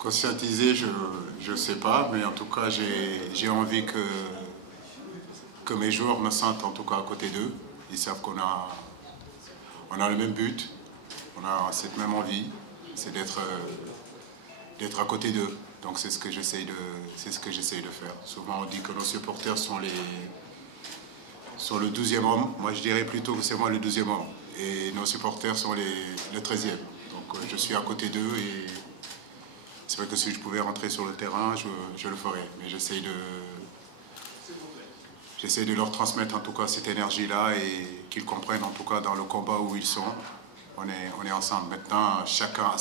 Conscientiser, je ne sais pas, mais en tout cas, j'ai envie que mes joueurs me sentent en tout cas à côté d'eux. Ils savent on a le même but, on a cette même envie, c'est d'être à côté d'eux. Donc c'est ce que j'essaye de faire. Souvent on dit que nos supporters sont le 12e homme. Moi je dirais plutôt que c'est moi le 12e homme. Et nos supporters sont le 13e. Donc je suis à côté d'eux et c'est vrai que si je pouvais rentrer sur le terrain, je le ferais. Mais j'essaye de leur transmettre en tout cas cette énergie-là et qu'ils comprennent en tout cas dans le combat où ils sont. On est ensemble. Maintenant, chacun a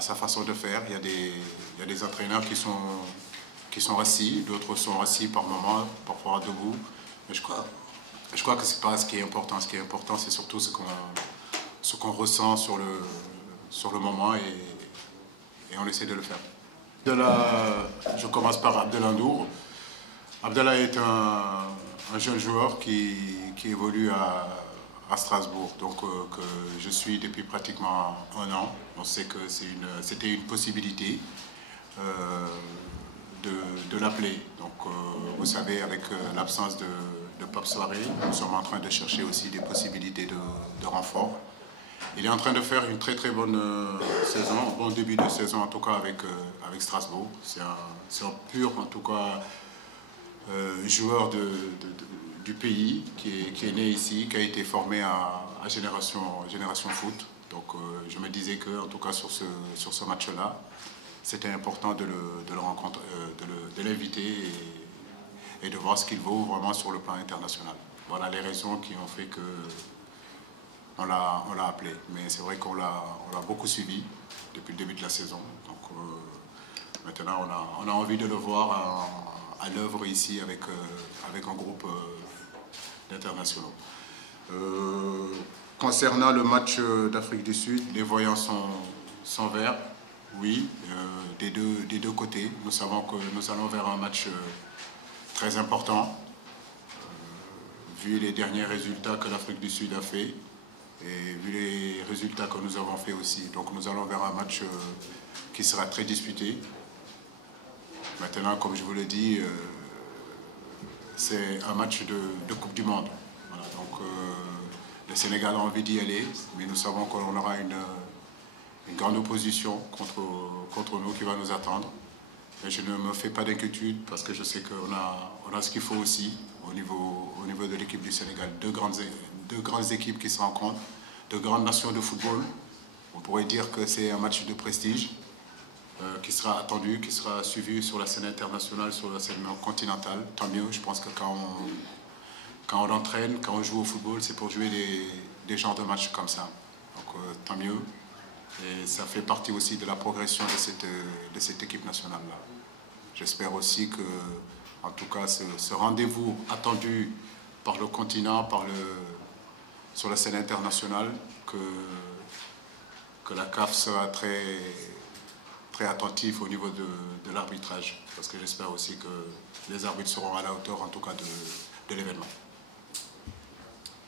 sa façon de faire. Il y a des entraîneurs qui sont assis, d'autres sont assis par moments, parfois debout. Mais je crois que ce n'est pas ce qui est important. Ce qui est important, c'est surtout ce qu'on ressent sur le moment et on essaie de le faire. Je commence par Abdellah Ndour. Abdellah est un jeune joueur qui évolue à Strasbourg, donc que je suis depuis pratiquement un an. On sait que c'était une possibilité de l'appeler. Donc vous savez, avec l'absence de Pape Soiré, nous sommes en train de chercher aussi des possibilités de renfort. Il est en train de faire une très très bonne saison, un bon début de saison en tout cas avec Strasbourg. C'est un pur en tout cas joueur du pays qui est né ici, qui a été formé à Génération Foot. Donc je me disais que en tout cas sur ce match-là, c'était important de le rencontrer, de l'inviter et de voir ce qu'il vaut vraiment sur le plan international. Voilà les raisons qui ont fait que on l'a appelé, mais c'est vrai qu'on l'a beaucoup suivi depuis le début de la saison. Donc maintenant, on a envie de le voir à l'œuvre ici avec un groupe d'internationaux. Concernant le match d'Afrique du Sud, les voyants sont verts, oui, des deux côtés. Nous savons que nous allons vers un match très important, vu les derniers résultats que l'Afrique du Sud a fait. Et vu les résultats que nous avons fait aussi. Donc nous allons vers un match qui sera très disputé. Maintenant, comme je vous l'ai dit, c'est un match de Coupe du Monde. Voilà, donc le Sénégal a envie d'y aller, mais nous savons qu'on aura une grande opposition contre nous qui va nous attendre. Et je ne me fais pas d'inquiétude parce que je sais qu'on a ce qu'il faut aussi au niveau de l'équipe du Sénégal. Deux grandes équipes qui se rencontrent, deux grandes nations de football. On pourrait dire que c'est un match de prestige qui sera attendu, qui sera suivi sur la scène internationale, sur la scène continentale. Tant mieux, je pense que quand on entraîne, quand on joue au football, c'est pour jouer des genres de matchs comme ça. Donc tant mieux. Et ça fait partie aussi de la progression de cette équipe nationale-là. J'espère aussi que, en tout cas, ce rendez-vous attendu par le continent, sur la scène internationale, que la CAF sera très, très attentif au niveau de l'arbitrage. Parce que j'espère aussi que les arbitres seront à la hauteur, en tout cas, de l'événement.